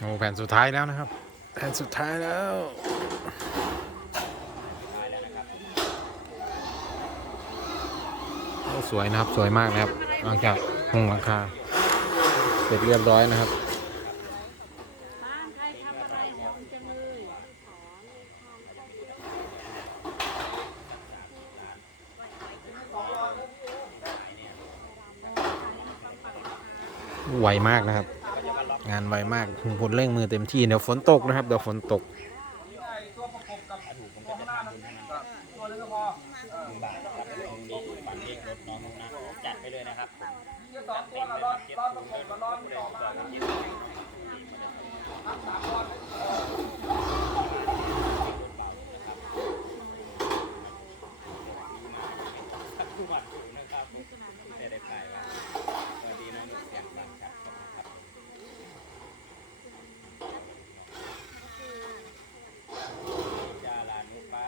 โอ้แผ่นสุดท้ายแล้วนะครับ แผ่นสุดท้ายแล้วโอ้สวยนะครับสวยมากนะครับ หลังจากมุงหลังคาเสร็จเรียบร้อยนะครับบ้านใครทำอะไรหอมจังเลยไวมากนะครับ งานไวมากลุงพลเร่งมือเต็มที่เดี๋ยวฝนตกนะครับเดี๋ยวฝนตกจัดไปเลยนะครับจัดเต็มเลยเก็บถุงเดินรอบเลยบอกว่าเก็บถุงทุกวันถูกนะครับไม่ได้ถ่ายครับสวัสดีน้องหนุ่มเสียงดังครับขอบคุณครับจาลานุป้า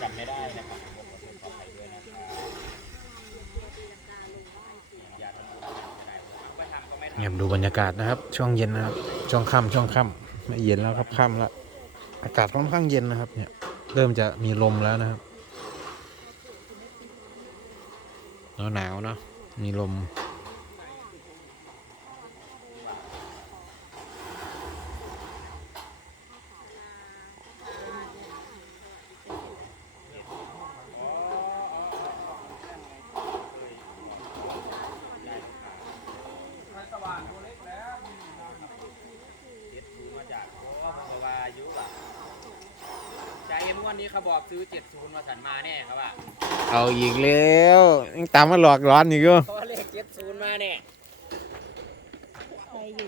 จำไม่ได้นะครับขอโทษขออภัยด้วยนะครับอย่าทำไม่ได้ไปทำก็ไม่ทำ เงียบดูบรรยากาศนะครับ ช่วงเย็นนะครับ ช่วงค่ำช่วงค่ำไม่เย็นแล้วครับค่ำแล้วอากาศค่อนข้างเย็นนะครับ เนี่ย เริ่มจะมีลมแล้วนะครับหนาวหนาวเนาะมีลม เจ็ดศูนย์มาจากเพราะว่า อายุอะจ่าเอ็มงวันนี้เขาบอกซื้อเจ็ดศูนย์มาสันมาแน่ครับว่าเอาอีกแล้วยังตามมาหลอกร้อนอีกอยู่เพราะว่าเลขเจ็ดศูนย์มาแน่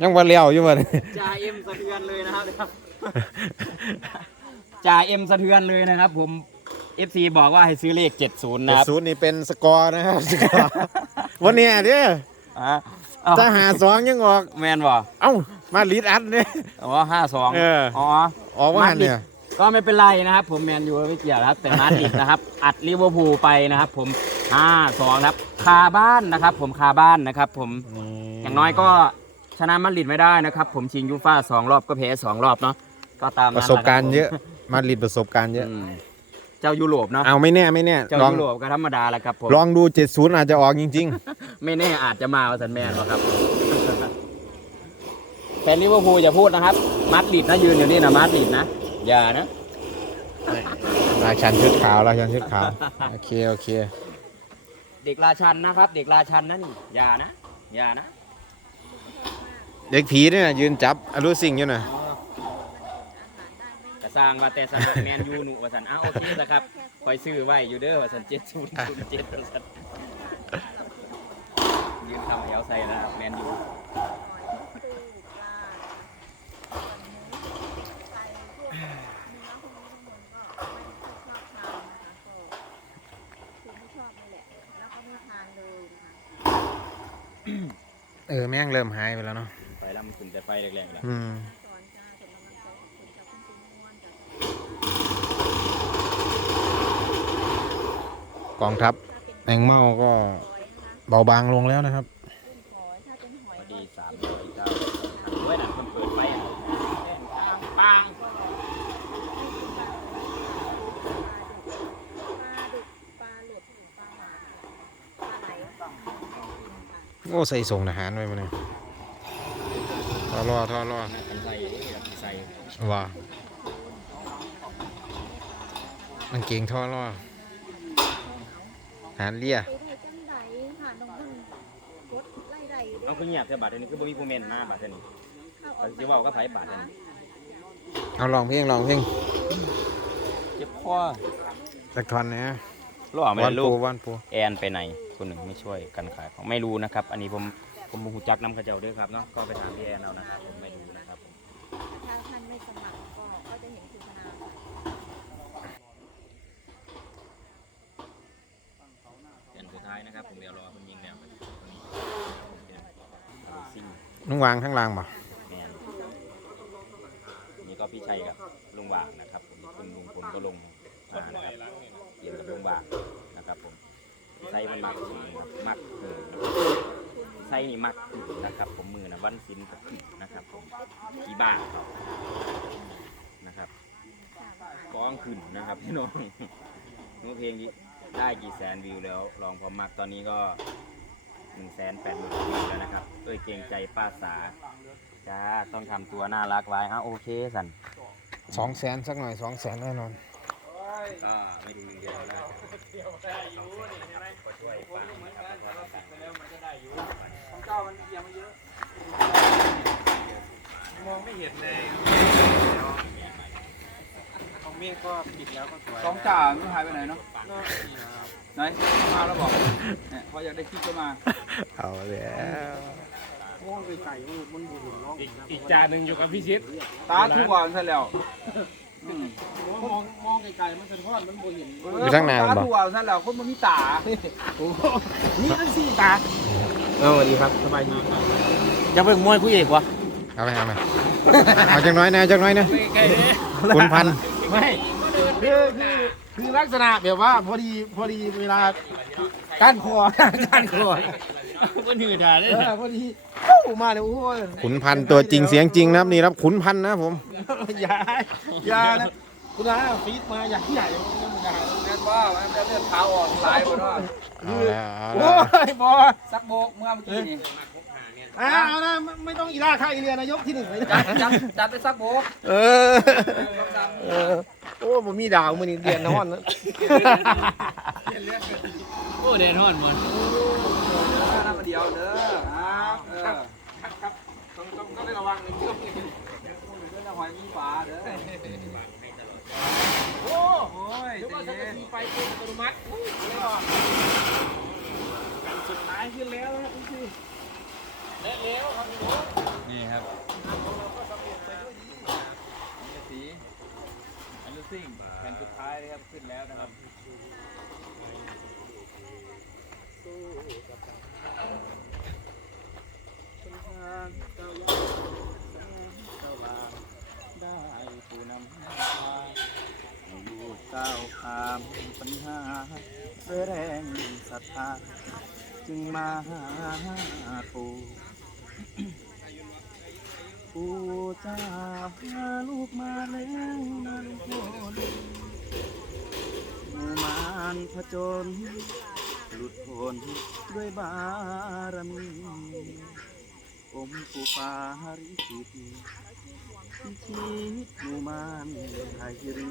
ยังวันเลี้ยวอยู่บ่เนี่ยจ่าเอ็มสะเทือนเลยนะครับ จ่าเอ็มสะเทือนเลยนะครับ ผม FC บอกว่าให้ซื้อเลข 70นะครับศูนย์นี่เป็นสกอร์นะครับสกอร์วันเนี้ยเด้ออะเอ้าถ้าหาสองยังออกแมนบ่เอ้า มาลีดอัดเนี่ย อ๋อห้าสองเอออ๋ อออกว่าหันเนี่ย ก็ไม่เป็นไรนะครับ ผมแมนยูไม่เกี่ยวนะครับ แต่มาดริดนะครับ อัดลิเวอร์พูลไปนะครับ ผม5 2ครับคาบ้านนะครับ ผมคาบ้านนะครับ ผมอย่างน้อยก็ชนะมาดริดไม่ได้นะครับ ผมชิงยูฟ่าสองรอบก็แพ้สองรอบเนาะก็ตามปนั้นระสบการณ์แหลเยอะ มาลีดประสบการณ์เยคอะบผมอืมเจ้ายุโรปเนาะเอาไม่แน่ไม่แน่ เจ้าลองยุโรปก็ธรรมดาแหละครับผม ลองดู 70 อาจจะออกจริง ไม่แน่อาจจะมาวัสันแมนหรอกครับแฟนลิเวอร์พูลอย่าพูดนะครับ มาดริดนะยืนอยู่นี่นะมาดริดนะ อย่านะๆราชันชุดขาวราชันชุดขาว โอเค โอเค เด็กราชันนะครับ เด็กราชันนะนี่อย่านะ อย่านะเด็กผีเนี่ยยืนจับอรุสิงห์อยู่น่ะกระสร้างมาแต่สนามแมนยูหนูวาสันอ้าวโอเคแล้วครับคอยซื้อไว้อยู่เด้อวาสันเจ็ดศูนย์ศูนย์เจ็ดวาสันยืนทำเอลใส่นะครับแมนยู เออแม่งเริ่มหายไปแล้วเนาะไฟแล้วมันขึ้นแต่ไฟแรงๆแล้วอืมกองทัพแมงเม่าก็เบาบางลงแล้วนะครับ พอดีสามร้อยเก้าไว้หนังคนเปิดไฟอะปัง โอ้ใส่ส่งทหารไว้มาเนี่ยท่อรอท่อรอกันใส่ใส่ว่ามันเก่งท่อรอหารเลียเอาคือเงียบเถอะบาทเดี๋ยวนี้คือบ่มีผู้เมนมาบาทเดี๋ยวนี้เขาจะบอกก็ไผบาทเดี๋ยวนี้เอาลองเพลงลองเพลงเจ็บคอสักท่อนนะรู้อะไม่วันได้ลูปูกวันปูแอนไปไหน คนหนึ่งไม่ช่วยกันขายของไม่รู้นะครับ อันนี้ผมผมบ่หูจักน้ำเข้าเจ้าด้วยครับเนาะก็ไปถามพี่แอนเอานะครับผมไม่รู้นะครับผมถ้าท่านไม่สมัครก็ก็จะเห็นโฆษณาแอนสุดท้ายนะครับผมเดี๋ยวรอคนยิงแล้วคนนี้ซิ่งนุ้งวางข้างล่างบ่แมนนี่ก็พี่ชัยกับลุงหว่างนะครับผมคุณลุงพลก็ลงมานะครับเกี่ยวกับลุงหว่างนะครับผม ไซส์มันมักสูงครับมักเกินไซส์นี่มักขึ้นนะครับผมมือนะวันศิลป์ก็ขึ้นนะครับผมที่บ้านเขานะครับก้องขึ้นนะครับพี่น้องนู้เพลงนี้ได้กี่แสนวิวแล้วลองพอมักตอนนี้ก็หนึ่งแสนแปดหมื่นวิวแล้วนะครับเอ้ยเกรงใจป้าสาจ้าต้องทำตัวน่ารักไว้ฮะโอเคสันสองแสนสักหน่อยสองแสนแน่นอนก็ไม่ถึงหนึ่งเดือนแล้ว ได้อยู่นี่ใช่ไหมก็ผมก็เหมือนกันแต่เราปิดไปแล้วมันจะได้อยู่ของเจ้ามันเอียมาเยอะ มองไม่เห็นเลยของเมียก็ปิดแล้วก็สวยสองจ่ามันหายไปไหนเนาะไหนมาแล้วบอกพออยากได้คลิก็มาเอาแล้วอีกอีกจานหนึ่งอยู่กับพี่ชิดตาทุกวันซะแล้ว มมองมองไกลๆมันสะท้อนมันบุญเห็นอยู่ทั้งนานตาบอกทั่วซะแล้วคนมันมีตานี่ตั้งสี่ตาเออสวัสดีครับสบายดีจะเป็นมวยคู่เอกวะเอาไปเอาไปเอาจังน้อยนะจังน้อยนะใกล้ๆนี้คุณพันธุ์ไม่คือคือคือลักษณะแบบว่าพอดีพอดีเวลาก้านคอ ก้านคอมันหืดอะเลยพอดีโอ้ มาเลยโอ้ยขุนพันธุ์ตัวจริงเสียงจริงนะครับนี่ครับขุนพันธุ์นะครับผม อย่าอย่านะคุณอาฟีดมาอย่างที่ใหญ่อย่าแม่นว่าแม่นเลือดขาวออกหลายหมดว่าเอาแล้วเอาโอ้แล้วยบอสซักโบกเมื่อเมื่อกี้นี่อ่าเอานะไม่ไม่ต้องอีล่าค่าอีเรียนายกที่หนึ่งเลยจัดจัดจัดไปซักโบกเออเออโอ้ผมมีดาวมือนี่เรียนนอนนะ โอ้เดนฮอนมันน้ำเดียวเด้ออ่าเออ ต้องต้องต้องได้ระวังในเรื่องนี้ เด้อหอยมีฝาเด้อ โอ้ โอ้ย เดี๋ยว ใจ ว่าจะ เย็น มีไฟเป็นอัตโน มัติอุ้ยไม่ออกการสุดท้ายขึ้นแล้วนะครับพี่และแล้วครับพี่โน้ตนี่ครับสีอันลูซิ่งแผ่นสุดท้ายนะครับขึ้นแล้วนะครับได้ผู้นำทางให้ลูกก้าวข้ามา ด้วยแรงศรัทธาจึงมาหาปู่ปู่จ้าพาลูกมาแล้วนะลูกคนหมู่มารผจญหลุดพ้นด้วยบารมีผมผู้ปาริจิตพิชิตหมู่มานไทยรี